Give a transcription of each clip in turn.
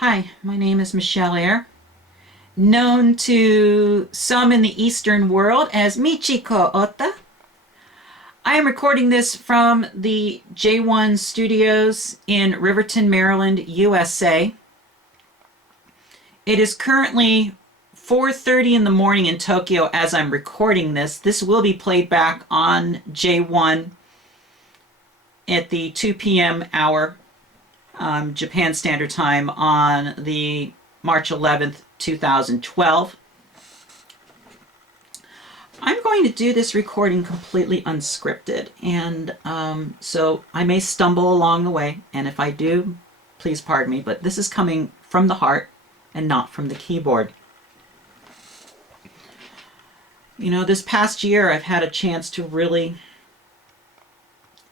Hi, my name is Michelle Eyre, known to some in the Eastern world as Michiko Ota. I am recording this from the J1 studios in Riverton, Maryland, USA. It is currently 4:30 in the morning in Tokyo as I'm recording this. This will be played back on J1 at the 2 p.m. hour, Japan Standard Time on the March 11th, 2012. I'm going to do this recording completely unscripted, and so I may stumble along the way, and if I do, please pardon me, but this is coming from the heart and not from the keyboard. You know, this past year I've had a chance to really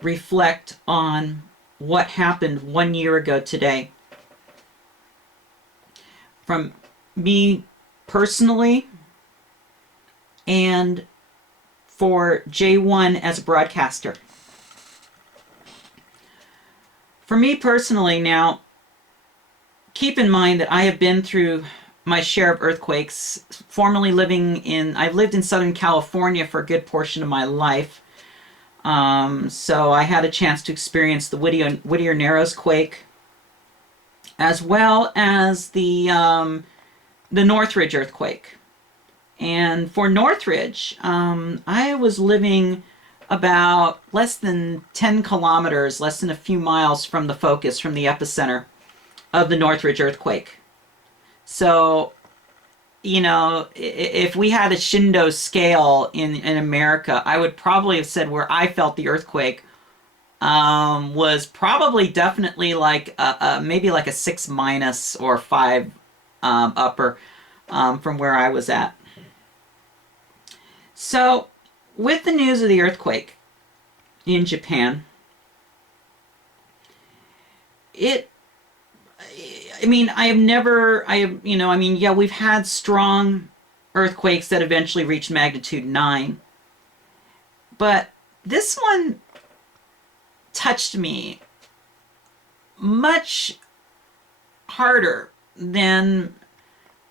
reflect on what happened 1 year ago today. From me personally, and for J1 as a broadcaster. For me personally now, keep in mind that I have been through my share of earthquakes. I've lived in Southern California for a good portion of my life. So I had a chance to experience the Whittier Narrows quake, as well as the Northridge earthquake. And for Northridge, I was living about less than 10 kilometers, less than a few miles from the focus, from the epicenter of the Northridge earthquake. So, you know, if we had a Shindo scale in America, I would probably have said where I felt the earthquake was probably definitely like maybe like a 6 minus or 5 upper from where I was at. So, with the news of the earthquake in Japan, yeah, we've had strong earthquakes that eventually reached magnitude 9. But this one touched me much harder than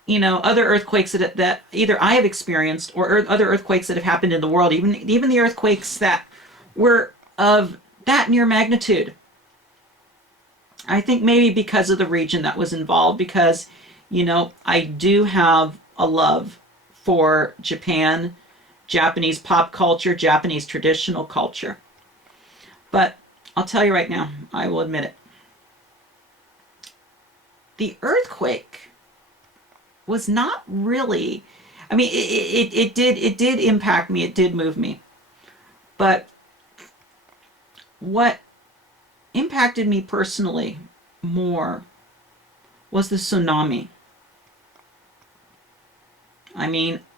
other earthquakes that either I have experienced or other earthquakes that have happened in the world, even the earthquakes that were of that near magnitude. I think maybe because of the region that was involved, because I do have a love for Japan, Japanese pop culture, Japanese traditional culture. But I'll tell you right now, I will admit it. The earthquake was not really, it did impact me, it did move me. But what impacted me personally more was the tsunami.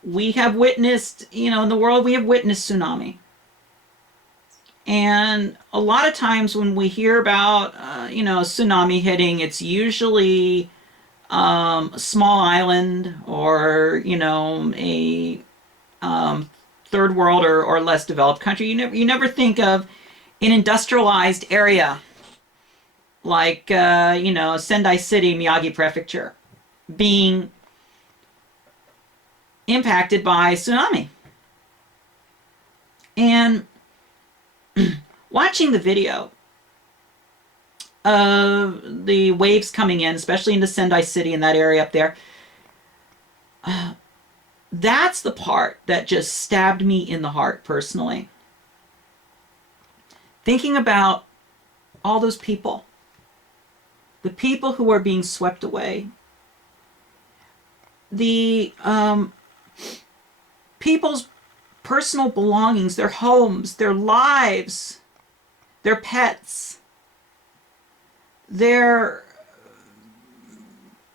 We have witnessed, in the world, we have witnessed tsunami. And a lot of times when we hear about, tsunami hitting, it's usually a small island or a third world or less developed country. You never think of an industrialized area like Sendai City, Miyagi Prefecture, being impacted by tsunami. And watching the video of the waves coming in, especially into Sendai City and that area up there, that's the part that just stabbed me in the heart personally. Thinking about all those people, the people who are being swept away, the people's personal belongings, their homes, their lives, their pets, their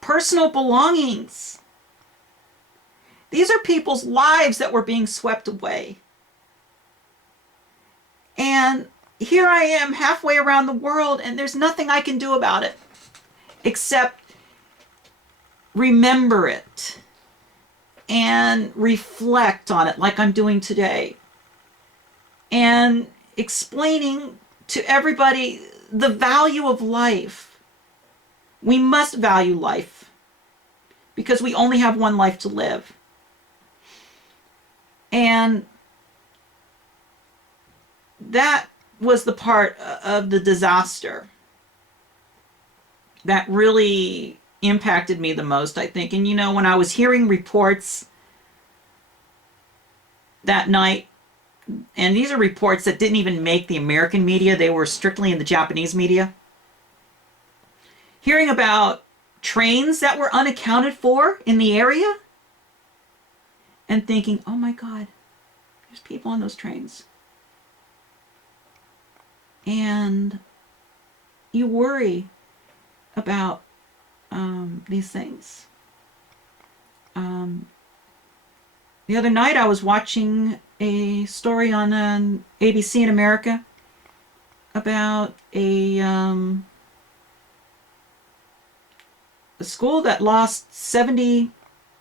personal belongings. These are people's lives that were being swept away. And here I am halfway around the world, and there's nothing I can do about it except remember it and reflect on it like I'm doing today, and explaining to everybody the value of life, We must value life because we only have one life to live. And that was the part of the disaster that really impacted me the most, I think. And, you know, when I was hearing reports that night, and these are reports that didn't even make the American media, they were strictly in the Japanese media, hearing about trains that were unaccounted for in the area and thinking, oh my God, there's people on those trains. And you worry about these things. The other night I was watching a story on ABC in America about a school that lost 70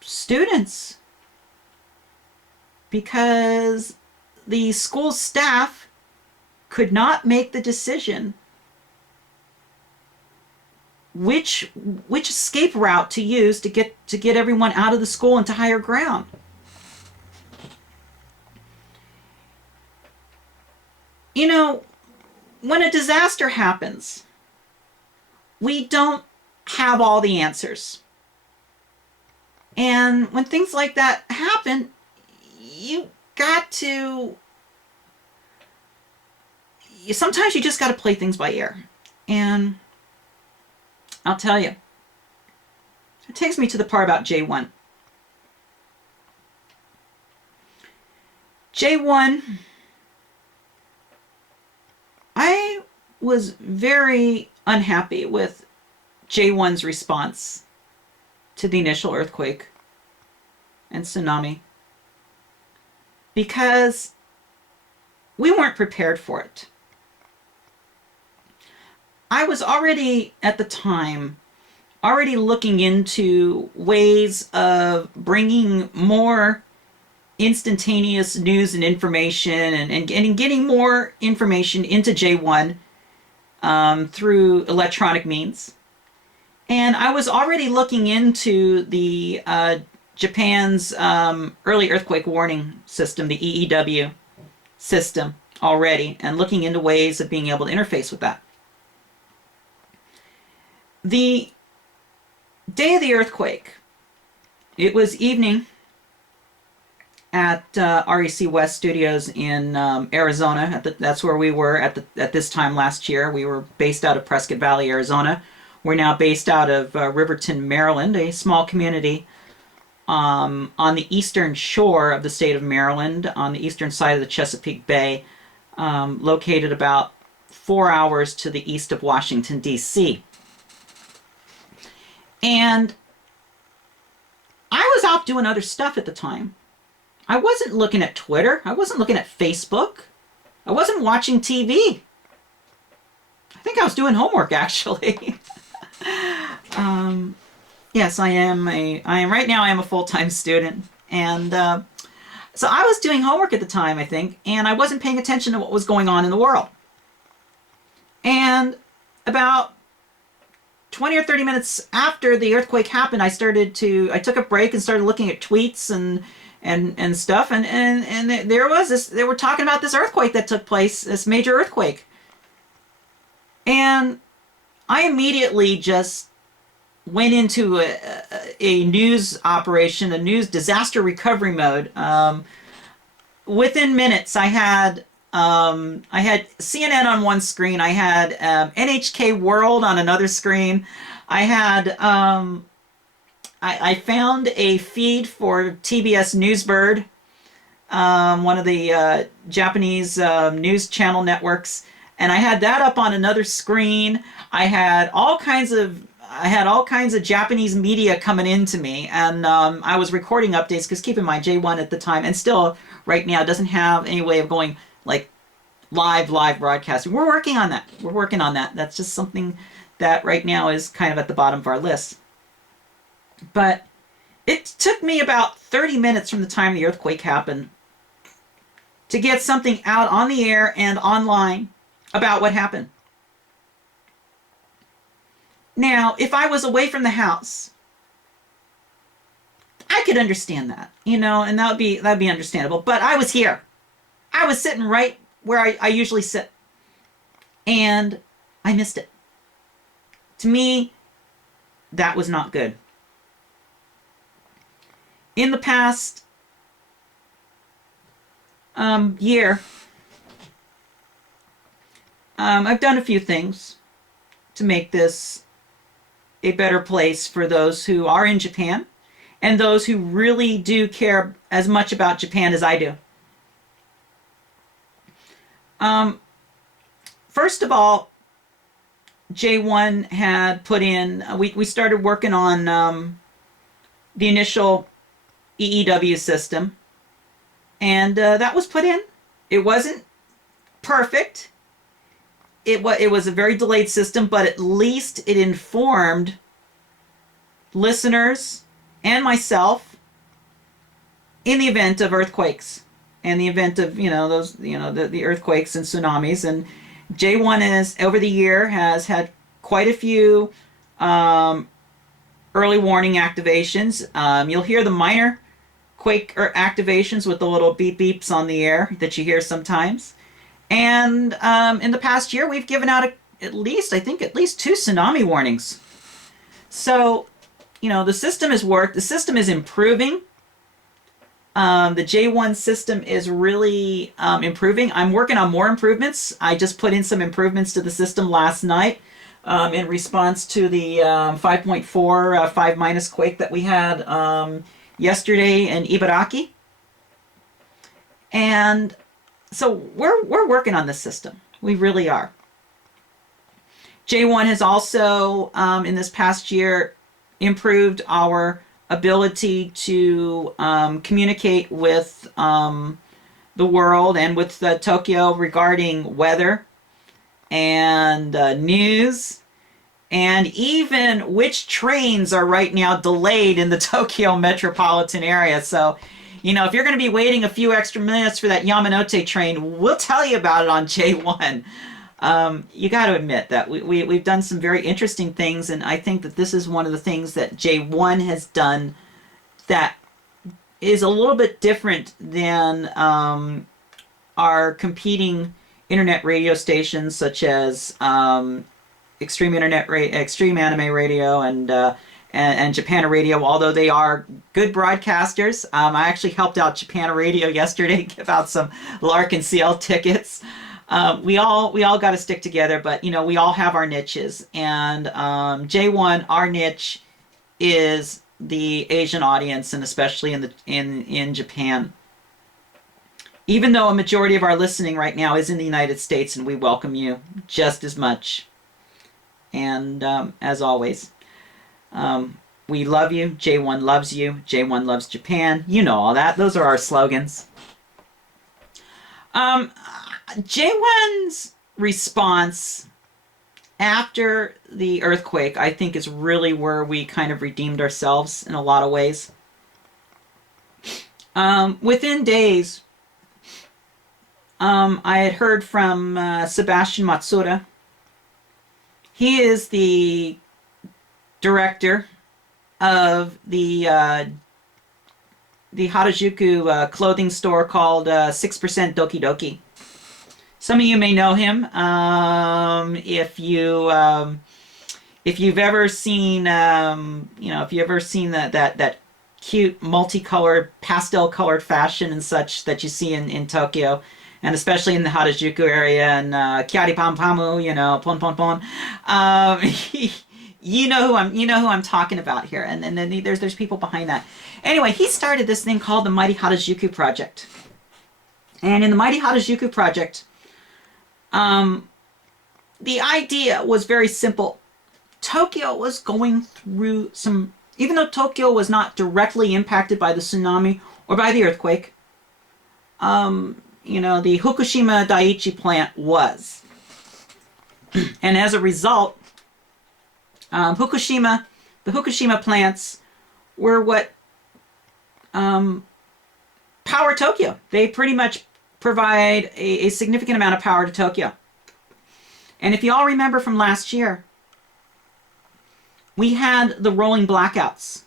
students because the school staff could not make the decision which escape route to use to get everyone out of the school and to higher ground. You know, when a disaster happens, we don't have all the answers. And when things like that happen, sometimes you just got to play things by ear. And I'll tell you, it takes me to the part about J1. J1, I was very unhappy with J1's response to the initial earthquake and tsunami because we weren't prepared for it. I was already, at the time, looking into ways of bringing more instantaneous news and information and getting more information into J1 through electronic means. And I was already looking into the Japan's early earthquake warning system, the EEW system already, and looking into ways of being able to interface with that. The day of the earthquake, it was evening at REC West Studios in Arizona. That's where we were at this time last year. We were based out of Prescott Valley, Arizona. We're now based out of Riverton, Maryland, a small community on the eastern shore of the state of Maryland, on the eastern side of the Chesapeake Bay, located about 4 hours to the east of Washington, D.C. And I was out doing other stuff at the time. I wasn't looking at Twitter. I wasn't looking at Facebook. I wasn't watching TV. I think I was doing homework, actually. Yes, I am right now I am a full-time student. And so I was doing homework at the time, I think, and I wasn't paying attention to what was going on in the world. And about 20 or 30 minutes after the earthquake happened, I took a break and started looking at tweets and stuff, and there was this, they were talking about this earthquake that took place, this major earthquake. And I immediately just went into a news operation, a news disaster recovery mode. Within minutes, I had CNN on one screen. I had NHK World on another screen. I had I found a feed for TBS Newsbird, one of the Japanese news channel networks, and I had that up on another screen. I had all kinds of Japanese media coming into me, and I was recording updates because keep in mind J1 at the time, and still right now, doesn't have any way of going like live broadcasting. We're working on that. That's just something that right now is kind of at the bottom of our list. But it took me about 30 minutes from the time the earthquake happened to get something out on the air and online about what happened. Now, if I was away from the house, I could understand that, and that'd be understandable. But I was here. I was sitting right where I usually sit. And I missed it. To me, that was not good. In the past year, I've done a few things to make this a better place for those who are in Japan and those who really do care as much about Japan as I do. First of all, J1 had put in, we started working on the initial EEW system, and that was put in. It wasn't perfect. It was a very delayed system, but at least it informed listeners and myself in the event of earthquakes and the event of the earthquakes and tsunamis. And J1 is over the year has had quite a few early warning activations. You'll hear the minor quake activations with the little beep beeps on the air that you hear sometimes. And in the past year, we've given out at least 2 tsunami warnings. So, the system has worked. The system is improving. The J1 system is really improving. I'm working on more improvements. I just put in some improvements to the system last night in response to the 5.4 5 minus quake that we had yesterday in Ibaraki. And so we're working on this system. We really are. J1 has also, in this past year, improved our ability to communicate with the world and with Tokyo regarding weather and news, and even which trains are right now delayed in the Tokyo metropolitan area. So, if you're going to be waiting a few extra minutes for that Yamanote train, we'll tell you about it on J1. You got to admit that we've done some very interesting things, and I think that this is one of the things that J1 has done that is a little bit different than our competing internet radio stations, such as Extreme Anime Radio and Japan Radio. Although they are good broadcasters, I actually helped out Japan Radio yesterday, give out some Lark and CL tickets. We all got to stick together, but we all have our niches, and J1, our niche is the Asian audience, and especially in Japan. Even though a majority of our listening right now is in the United States, and we welcome you just as much. And as always, we love you. J1 loves you. J1 loves Japan. You know all that. Those are our slogans. J1's response after the earthquake, I think, is really where we kind of redeemed ourselves in a lot of ways. Within days, I had heard from Sebastian Matsuda. He is the director of the Harajuku clothing store called 6% Doki Doki. Some of you may know him if you've ever seen that cute multicolored pastel colored fashion and such that you see in Tokyo, and especially in the Harajuku area and Kiari Pam Pamu, Pon Pon Pon. You know who I'm talking about here, and then there's people behind that. Anyway, he started this thing called the Mighty Harajuku Project, and in the Mighty Harajuku Project, the idea was very simple. Tokyo was going through some, even though Tokyo was not directly impacted by the tsunami or by the earthquake, the Fukushima Daiichi plant was. And as a result, the Fukushima plants were what power Tokyo. They pretty much provide a significant amount of power to Tokyo. And if you all remember from last year, we had the rolling blackouts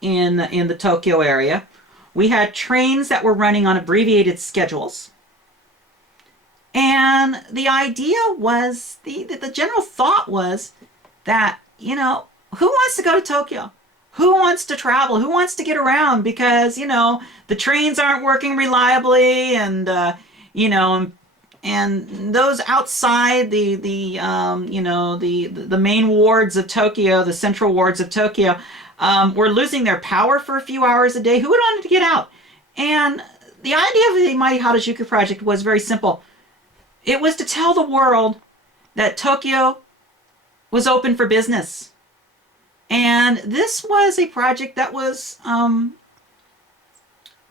in the Tokyo area. We had trains that were running on abbreviated schedules. And the idea was, the general thought was that, who wants to go to Tokyo? Who wants to travel? Who wants to get around? Because, the trains aren't working reliably, and, and those outside the main wards of Tokyo, the central wards of Tokyo, were losing their power for a few hours a day. Who would want to get out? And the idea of the Mighty Harajuku project was very simple. It was to tell the world that Tokyo was open for business. And this was a project that was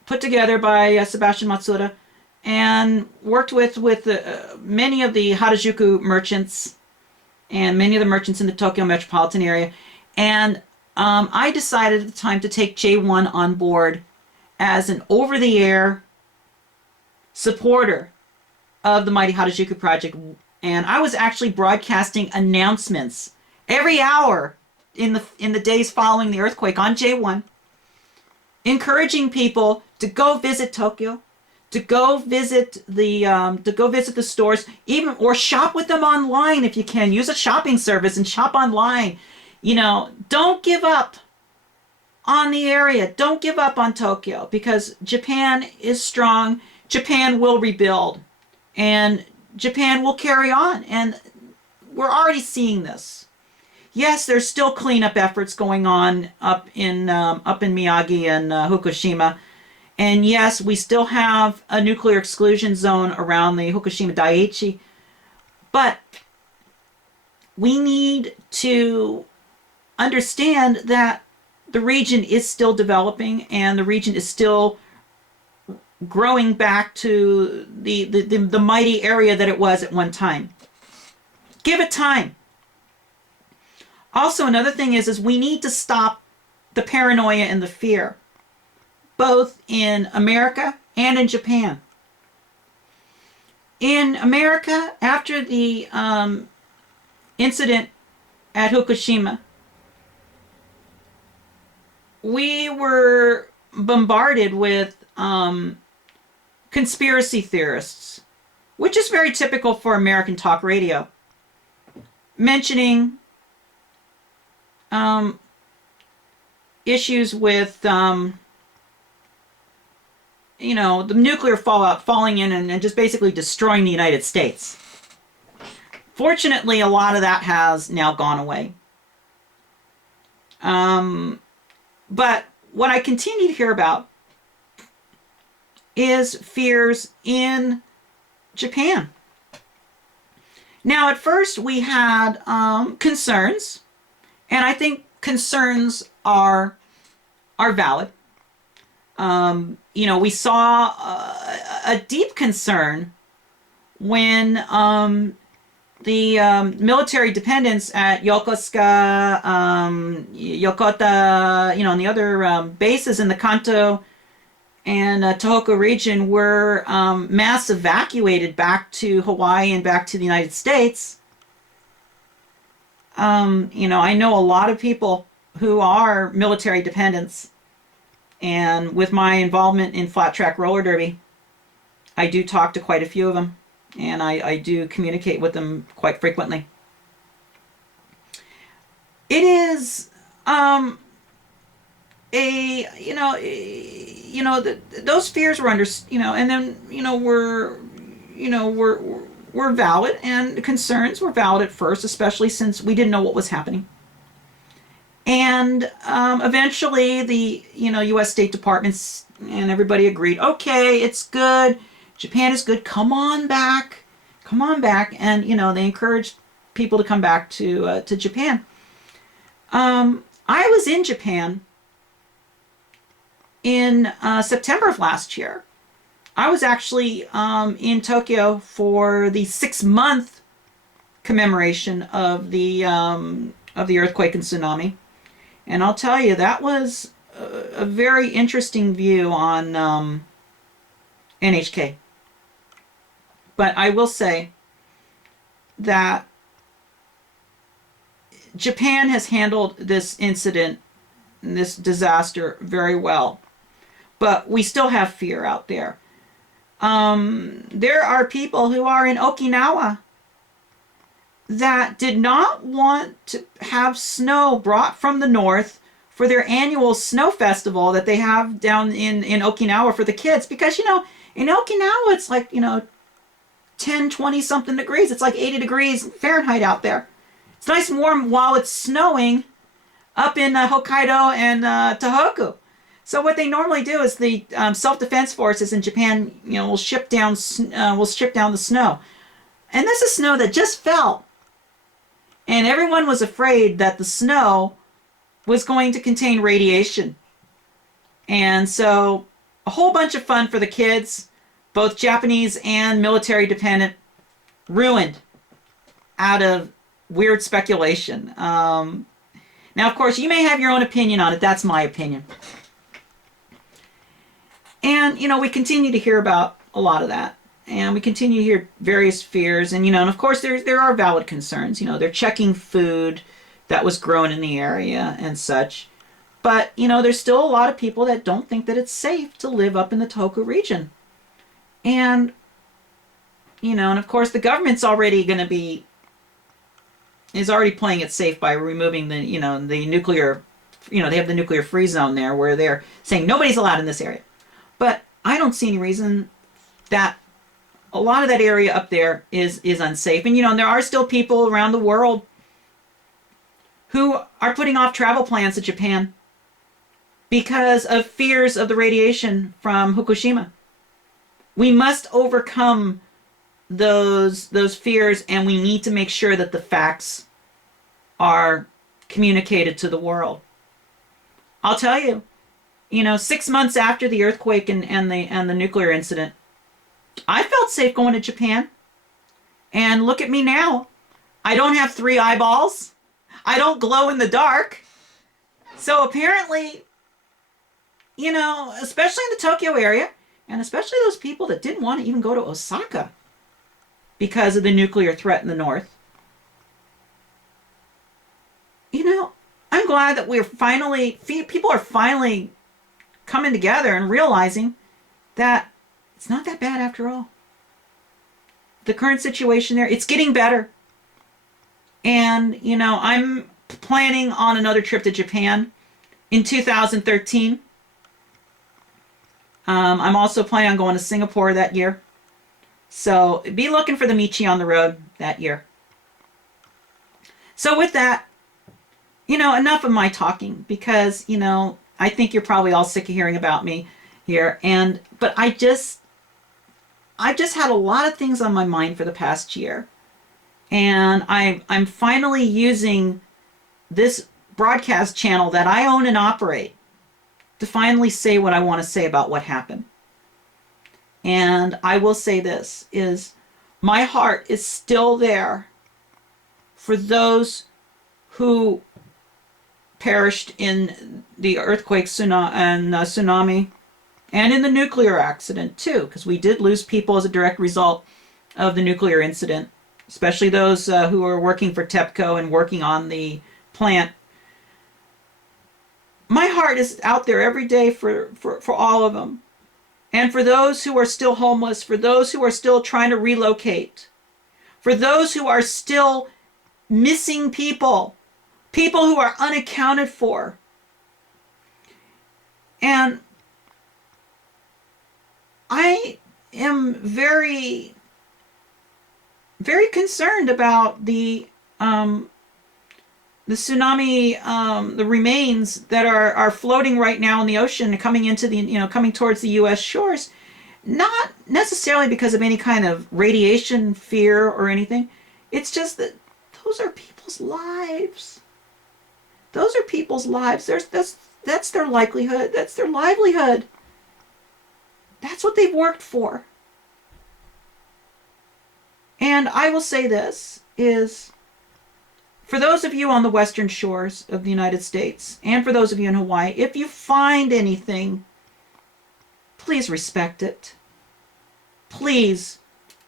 put together by Sebastian Matsuda and worked with many of the Harajuku merchants and many of the merchants in the Tokyo metropolitan area. And I decided at the time to take J1 on board as an over-the-air supporter of the Mighty Harajuku project. And I was actually broadcasting announcements every hour in the days following the earthquake on J1, encouraging people to go visit Tokyo, to go visit the stores, even, or shop with them online if you can. Use a shopping service and shop online. Don't give up on the area. Don't give up on Tokyo, because Japan is strong. Japan will rebuild, and Japan will carry on. And we're already seeing this. Yes, there's still cleanup efforts going on up in Miyagi and Fukushima. And yes, we still have a nuclear exclusion zone around the Fukushima Daiichi. But we need to understand that the region is still developing, and the region is still growing back to the mighty area that it was at one time. Give it time. Also, another thing is we need to stop the paranoia and the fear, both in America and in Japan. In America, after the incident at Fukushima, we were bombarded with conspiracy theorists, which is very typical for American talk radio, mentioning issues with the nuclear fallout falling in and just basically destroying the United States. Fortunately, a lot of that has now gone away. But what I continue to hear about is fears in Japan. Now, at first we had concerns, and I think concerns are valid. We saw a deep concern when the military dependents at Yokosuka, Yokota, and the other bases in the Kanto and Tohoku region were mass evacuated back to Hawaii and back to the United States. I know a lot of people who are military dependents, and with my involvement in flat track roller derby, I do talk to quite a few of them, and I do communicate with them quite frequently. It is those fears were and then were valid, and concerns were valid at first, especially since we didn't know what was happening. And eventually the U.S. State Departments and everybody agreed, okay, it's good, Japan is good, come on back, and they encouraged people to come back to Japan. I was in Japan in September of last year. I was actually in Tokyo for the 6-month commemoration of the earthquake and tsunami, and I'll tell you, that was a very interesting view on NHK. But I will say that Japan has handled this incident, this disaster, very well. But we still have fear out there. There are people who are in Okinawa that did not want to have snow brought from the north for their annual snow festival that they have down in Okinawa for the kids. Because, in Okinawa, it's like, 10, 20 something degrees. It's like 80 degrees Fahrenheit out there. It's nice and warm while it's snowing up in Hokkaido and Tohoku. So what they normally do is the self-defense forces in Japan, will ship down the snow. And this is snow that just fell. And everyone was afraid that the snow was going to contain radiation. And so a whole bunch of fun for the kids, both Japanese and military dependent, ruined out of weird speculation. Now, of course, you may have your own opinion on it. That's my opinion. And, we continue to hear about a lot of that. And we continue to hear various fears. And, and of course, there are valid concerns. They're checking food that was grown in the area and such. But, there's still a lot of people that don't think that it's safe to live up in the Tohoku region. And, and of course, the government's already is already playing it safe by removing the nuclear, they have the nuclear free zone there where they're saying nobody's allowed in this area. But I don't see any reason that a lot of that area up there is unsafe. And, and there are still people around the world who are putting off travel plans to Japan because of fears of the radiation from Fukushima. We must overcome those fears, and we need to make sure that the facts are communicated to the world. I'll tell you, 6 months after the earthquake and the nuclear incident, I felt safe going to Japan. And look at me now. I don't have 3 eyeballs. I don't glow in the dark. So apparently, especially in the Tokyo area, and especially those people that didn't want to even go to Osaka because of the nuclear threat in the north. I'm glad that people are finally coming together and realizing that it's not that bad after all. The current situation there, it's getting better. And, I'm planning on another trip to Japan in 2013. I'm also planning on going to Singapore that year. So be looking for the Michi on the road that year. So with that, enough of my talking because, I think you're probably all sick of hearing about me here. But I've just had a lot of things on my mind for the past year. And I'm finally using this broadcast channel that I own and operate to finally say what I want to say about what happened. And I will say this, is my heart is still there for those who perished in the earthquake tsunami and in the nuclear accident too, because we did lose people as a direct result of the nuclear incident, especially those who were working for TEPCO and working on the plant. My heart is out there every day for all of them. And for those who are still homeless, for those who are still trying to relocate, for those who are still missing people who are unaccounted for. And I am very, very concerned about the tsunami, the remains that are floating right now in the ocean, coming into coming towards the U.S. shores, not necessarily because of any kind of radiation fear or anything. It's just that those are people's lives. Those are people's lives. That's their likelihood. That's their livelihood. That's what they've worked for. And I will say this is, for those of you on the western shores of the United States, and for those of you in Hawaii, if you find anything, please respect it. Please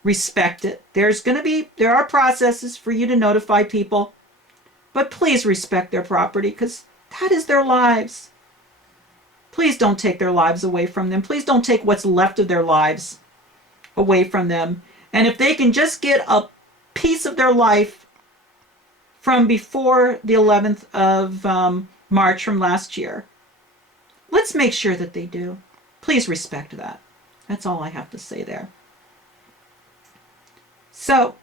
respect it. There are processes for you to notify people But please respect their property, because that is their lives. Please don't take their lives away from them. Please don't take what's left of their lives away from them. And if they can just get a piece of their life from before the 11th of March from last year, let's make sure that they do. Please respect that. That's all I have to say there. So,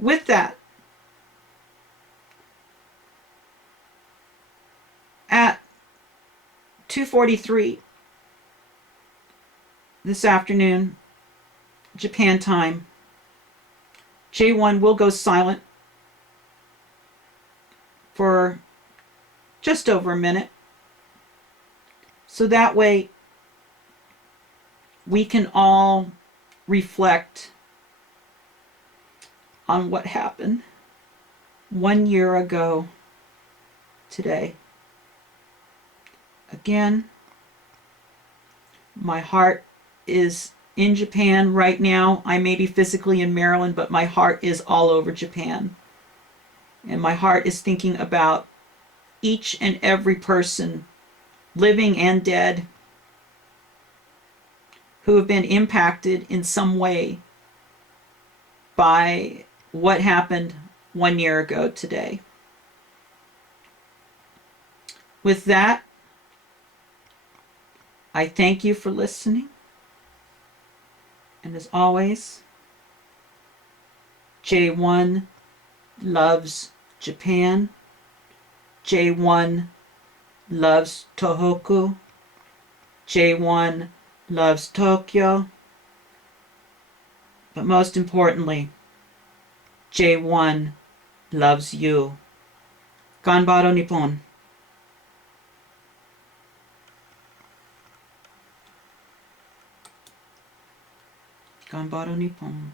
with that, at 2:43 this afternoon, Japan time, J1 will go silent for just over a minute. So that way we can all reflect on what happened 1 year ago today. Again, my heart is in Japan right now. I may be physically in Maryland, but my heart is all over Japan. And my heart is thinking about each and every person, living and dead, who have been impacted in some way by what happened 1 year ago today. With that, I thank you for listening. And as always, J1 loves Japan. J1 loves Tohoku. J1 loves Tokyo. But most importantly, J1 loves you. Ganbaro Nippon. Ganbaro Nippon.